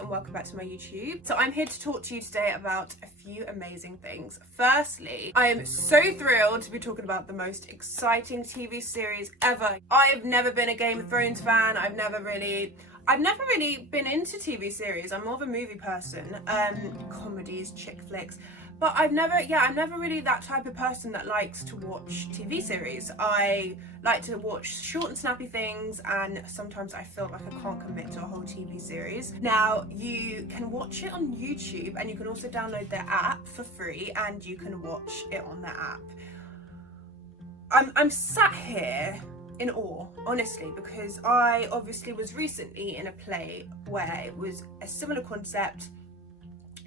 and welcome back to my YouTube. So I'm here to talk to you today about a few amazing things. Firstly, I am so thrilled to be talking about the most exciting TV series ever. I've never been a Game of Thrones fan. I've never really been into TV series. I'm more of a movie person, comedies, chick flicks. But I'm never really that type of person that likes to watch TV series. I like to watch short and snappy things, and sometimes I feel like I can't commit to a whole TV series. Now, you can watch it on YouTube, and you can also download their app for free, and you can watch it on their app. I'm sat here in awe, honestly, because I obviously was recently in a play where it was a similar concept.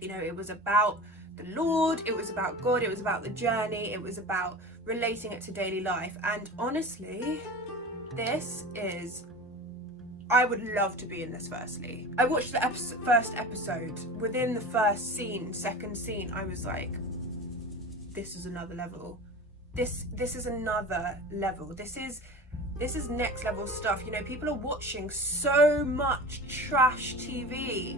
You know, it was about the Lord, it was about God, it was about the journey, it was about relating it to daily life. And honestly, I would love to be in this. Firstly, I watched the first episode. Within the first scene, second scene, I was like, this is another level. This is another level. This is next level stuff. You know, people are watching so much trash TV.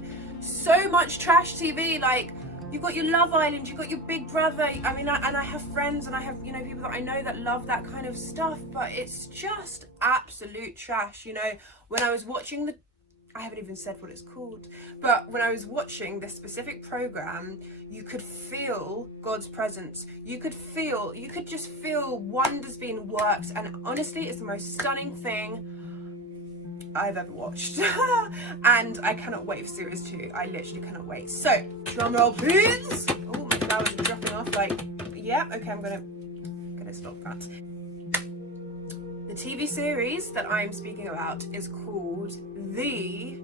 Like, you've got your Love Island, you've got your Big Brother. I mean, I have friends and I have, you know, people that I know that love that kind of stuff, but it's just absolute trash. You know, when I was watching I haven't even said what it's called, but when I was watching this specific program, you could feel God's presence. You could just feel wonders being worked, and honestly, it's the most stunning thing I've ever watched. And I cannot wait for series 2. I literally cannot wait. So, drum roll please. Oh, my flowers are dropping off. Like, yeah, okay, I'm gonna stop that. The TV series that I'm speaking about is called The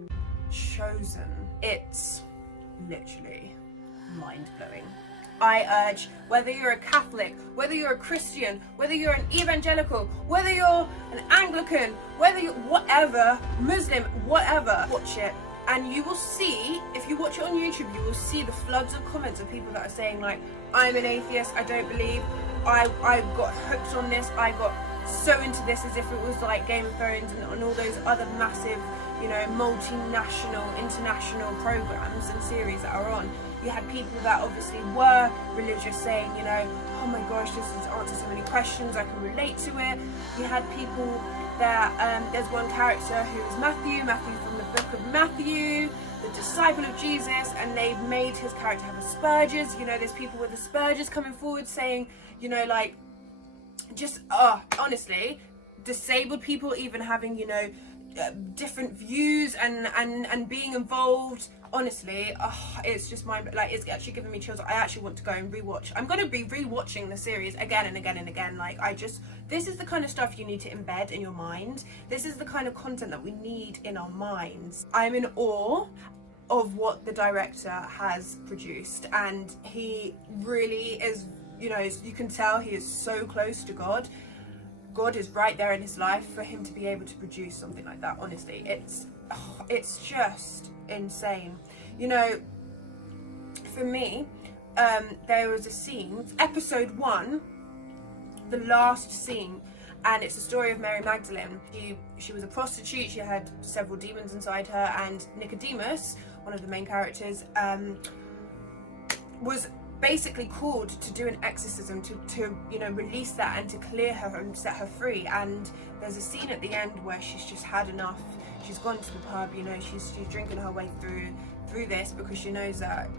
Chosen. It's literally mind-blowing. I urge, whether you're a Catholic, whether you're a Christian, whether you're an evangelical, whether you're an Anglican, whether you're whatever, Muslim, whatever, watch it. And you will see, if you watch it on YouTube, you will see the floods of comments of people that are saying like, I'm an atheist, I don't believe, I got hooked on this, I got so into this, as if it was like Game of Thrones and all those other massive, you know, multinational, international programs and series that are on. You had people that obviously were religious saying, you know, oh my gosh, this has answered so many questions, I can relate to it. You had people that, there's one character who is Matthew from the book of Matthew, the disciple of Jesus, and they've made his character have Asperger's. You know, there's people with Asperger's coming forward saying, you know, like, just, honestly, disabled people even having, you know, different views and being involved. Honestly, it's just it's actually giving me chills. I actually want to go and rewatch. I'm going to be rewatching the series again and again and again. Like, this is the kind of stuff you need to embed in your mind. This is the kind of content that we need in our minds. I'm in awe of what the director has produced, and he really is, you know, you can tell he is so close to God. God is right there in his life for him to be able to produce something like that. Honestly, it's just insane. You know, for me, there was a scene, episode 1, the last scene, and it's the story of Mary Magdalene. She was a prostitute, she had several demons inside her, and Nicodemus, one of the main characters, was basically called to do an exorcism to you know, release that and to clear her and set her free. And there's a scene at the end where she's just had enough. She's gone to the pub, you know, she's drinking her way through this because she knows that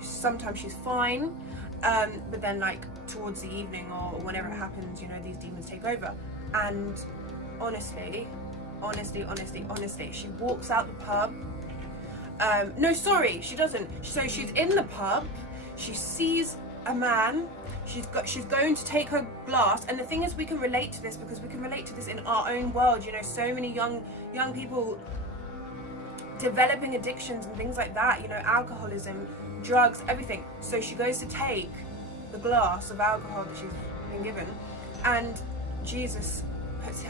sometimes she's fine, but then like towards the evening or whenever it happens, you know, these demons take over. And honestly, she walks out the pub. No, sorry, she doesn't. So she's in the pub. She sees a man, she's going to take her glass, and the thing is, we can relate to this because we can relate to this in our own world. You know, so many young people developing addictions and things like that, you know, alcoholism, drugs, everything. So she goes to take the glass of alcohol that she's been given, and Jesus puts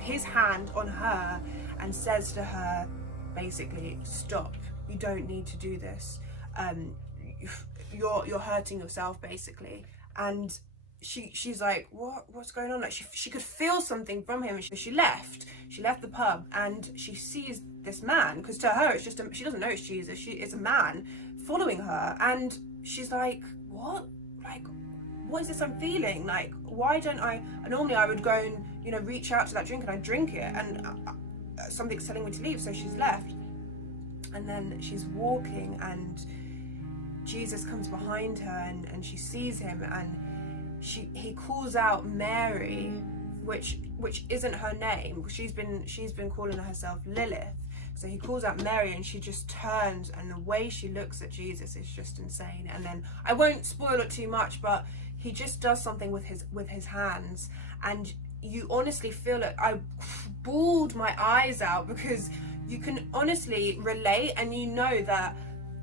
his hand on her and says to her, basically, stop, you don't need to do this. You're hurting yourself, basically. And she's like, what's going on? Like she could feel something from him. She left the pub, and she sees this man, because to her it's just she doesn't know it's Jesus. It's a man following her, and she's like, what? Like, what is this I'm feeling? Like, why don't I? Normally I would go and, you know, reach out to that drink and I drink it, and something's telling me to leave. So she's left, and then she's walking, and Jesus comes behind her, and she sees him, and he calls out Mary, which isn't her name. She's been calling herself Lilith. So he calls out Mary, and she just turns, and the way she looks at Jesus is just insane. And then, I won't spoil it too much, but he just does something with his hands, and you honestly feel it. I bawled my eyes out, because you can honestly relate, and you know that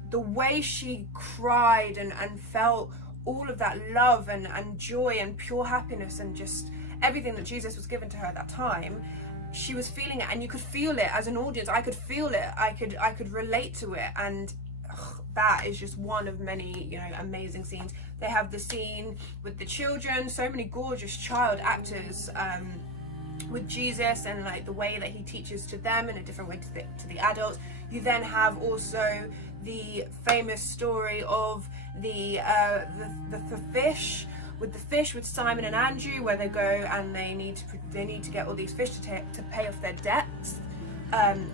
the way she cried and felt all of that love and joy and pure happiness and just everything that Jesus was given to her at that time, she was feeling it, and you could feel it as an audience. I could feel it. I could relate to it, and that is just one of many, you know, amazing scenes. They have the scene with the children, so many gorgeous child actors with Jesus, and like the way that he teaches to them in a different way to the adults. You then have also the famous story of the fish with Simon and Andrew, where they go and they need to get all these fish to pay off their debts.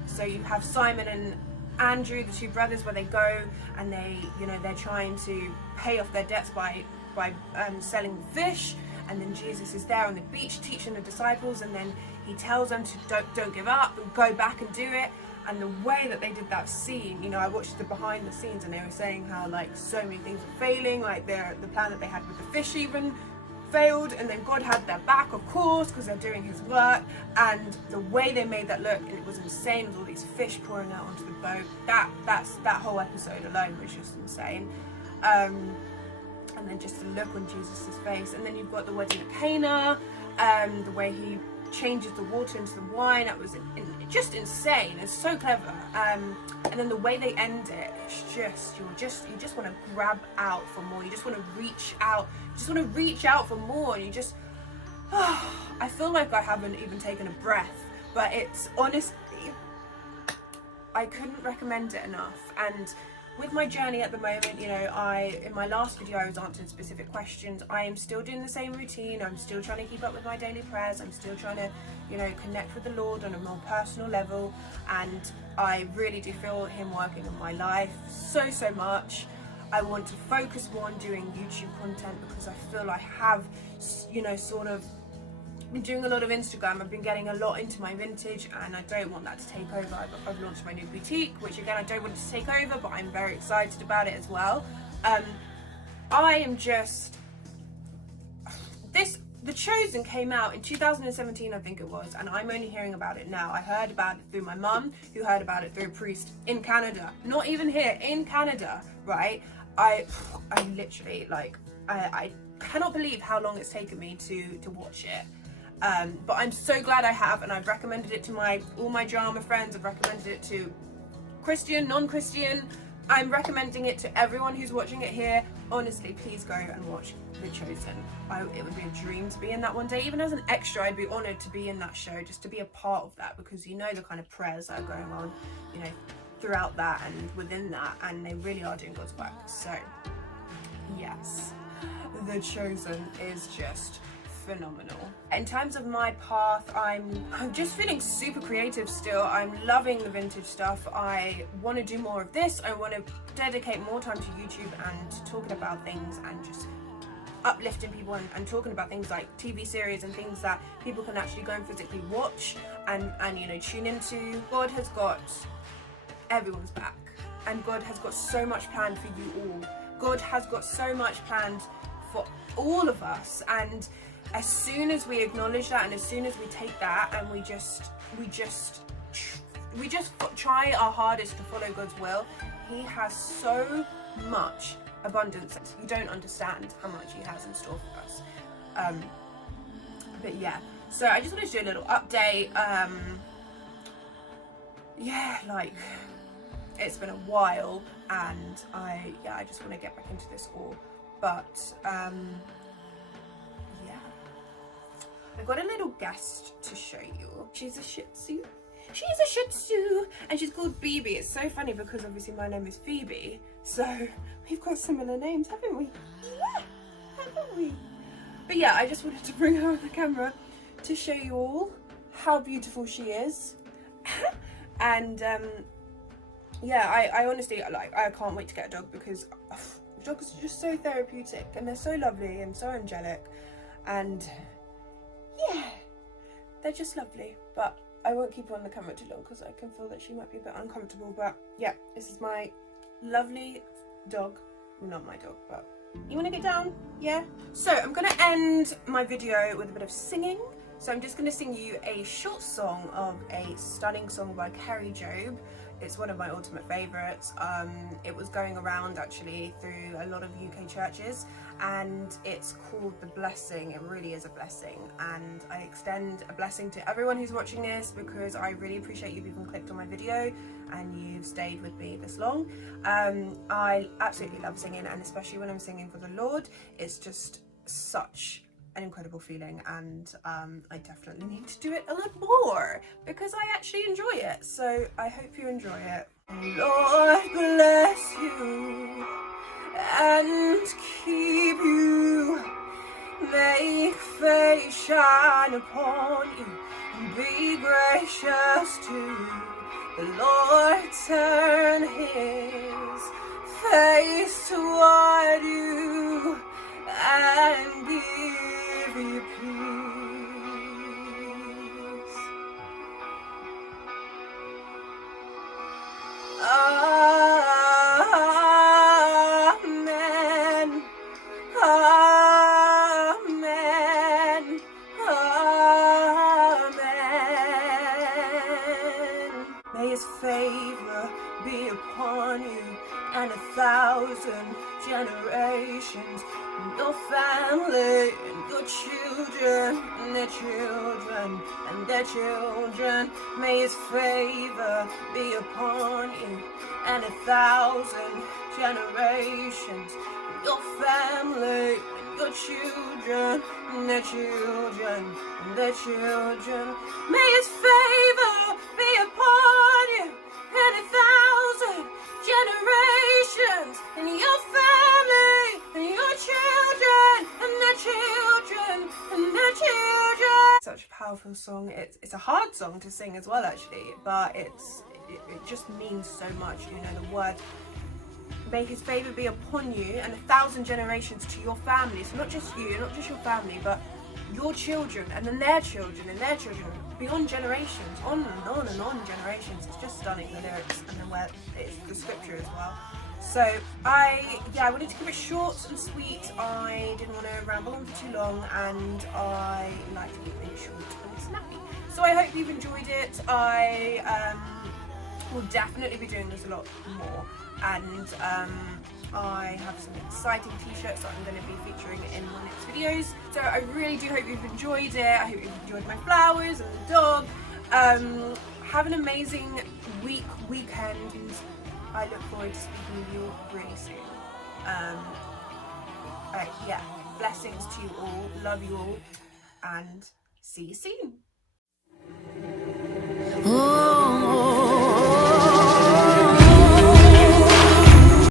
So you have Simon and Andrew, the two brothers, where they go and they're trying to pay off their debts by selling fish. And then Jesus is there on the beach teaching the disciples, and then he tells them to don't give up and go back and do it. And the way that they did that scene, you know, I watched the behind the scenes, and they were saying how like so many things were failing, like the plan that they had with the fish even failed, and then God had their back, of course, because they're doing his work. And the way they made that look, and it was insane, with all these fish pouring out onto the boat. That whole episode alone was just insane. And then just the look on Jesus' face. And then you've got the wedding at Cana, the way he changes the water into the wine. That was just insane. It's so clever. And then the way they end it, it's just you just want to grab out for more. You just want to reach out. You just want to reach out for more. And you just, I feel like I haven't even taken a breath. But it's honestly, I couldn't recommend it enough. And with my journey at the moment, you know, in my last video I was answering specific questions. I am still doing the same routine. I'm still trying to keep up with my daily prayers. I'm still trying to, you know, connect with the Lord on a more personal level, and I really do feel him working in my life so much. I want to focus more on doing YouTube content, because I feel I have, you know, sort of been doing a lot of Instagram. I've been getting a lot into my vintage, and I don't want that to take over. I've launched my new boutique, which again I don't want it to take over, but I'm very excited about it as well. I am just The Chosen came out in 2017, I think it was, and I'm only hearing about it now. I heard about it through my mum, who heard about it through a priest in Canada, not even here, in Canada, right? I literally, like, I cannot believe how long it's taken me to watch it. But I'm so glad I have, and I've recommended it to all my drama friends. I've recommended it to Christian, non-Christian. I'm recommending it to everyone who's watching it here. Honestly, please go and watch The Chosen. It would be a dream to be in that one day. Even as an extra, I'd be honoured to be in that show, just to be a part of that, because you know the kind of prayers that are going on, you know, throughout that and within that, and they really are doing God's work. So, yes, The Chosen is just phenomenal. In terms of my path, I'm just feeling super creative still. I'm loving the vintage stuff. I want to do more of this. I want to dedicate more time to YouTube and talking about things and just uplifting people and talking about things like TV series and things that people can actually go and physically watch and you know, tune into. God has got everyone's back, and God has got so much planned for you all. God has got so much planned for all of us, and as soon as we acknowledge that, and as soon as we take that, and we just try our hardest to follow God's will, he has so much abundance. You don't understand how much he has in store for us. But yeah, so I just wanted to do a little update. Yeah, like, it's been a while, and I just want to get back into this all. But I've got a little guest to show you. She's a Shih Tzu. She's a Shih Tzu, and she's called Bibi. It's so funny because obviously my name is Phoebe, so we've got similar names, haven't we? Yeah, haven't we? But yeah, I just wanted to bring her on the camera to show you all how beautiful she is. And yeah, I honestly, like, I can't wait to get a dog because dogs are just so therapeutic and they're so lovely and so angelic, and yeah, they're just lovely. But I won't keep her on the camera too long because I can feel that she might be a bit uncomfortable. But yeah, this is my lovely dog. Well, not my dog, but you want to get down? Yeah. So I'm going to end my video with a bit of singing. So I'm just going to sing you a short song of a stunning song by Keri Jobe. It's one of my ultimate favourites. It was going around actually through a lot of UK churches, and it's called The Blessing. It really is a blessing, and I extend a blessing to everyone who's watching this because I really appreciate you've even clicked on my video and you've stayed with me this long. I absolutely love singing, and especially when I'm singing for the Lord, it's just such an incredible feeling, and I definitely need to do it a little more because I actually enjoy it. So I hope you enjoy it. Lord bless you and keep you, make face shine upon you and be gracious to you. The Lord turn his face toward you and give you peace. Amen. Amen. Amen. May his favor be upon you and 1,000 generations, and your family, and your children, and their children, and their children. May his favor be upon you and 1,000 generations, and your family, and your children, and their children, and their children. May his favor be upon you and 1,000 generations, and your family, and your children, and their children, and their children. Such a powerful song. It's a hard song to sing as well, actually, but it just means so much. You know, the word, may his favor be upon you and 1,000 generations to your family. So not just you, not just your family, but your children, and then their children, and their children, beyond generations, on and on and on generations. It's just stunning, the lyrics, and then where it's the scripture as well. So I wanted to keep it short and sweet. I didn't want to ramble on for too long, and I like to keep things short and snappy. So I hope you've enjoyed it. I will definitely be doing this a lot more, and I have some exciting t-shirts that I'm going to be featuring in my next videos. So I really do hope you've enjoyed it. I hope you've enjoyed my flowers and the dog. Have an amazing weekend. I look forward to speaking with you really soon. Yeah, blessings to you all. Love you all, and see you soon.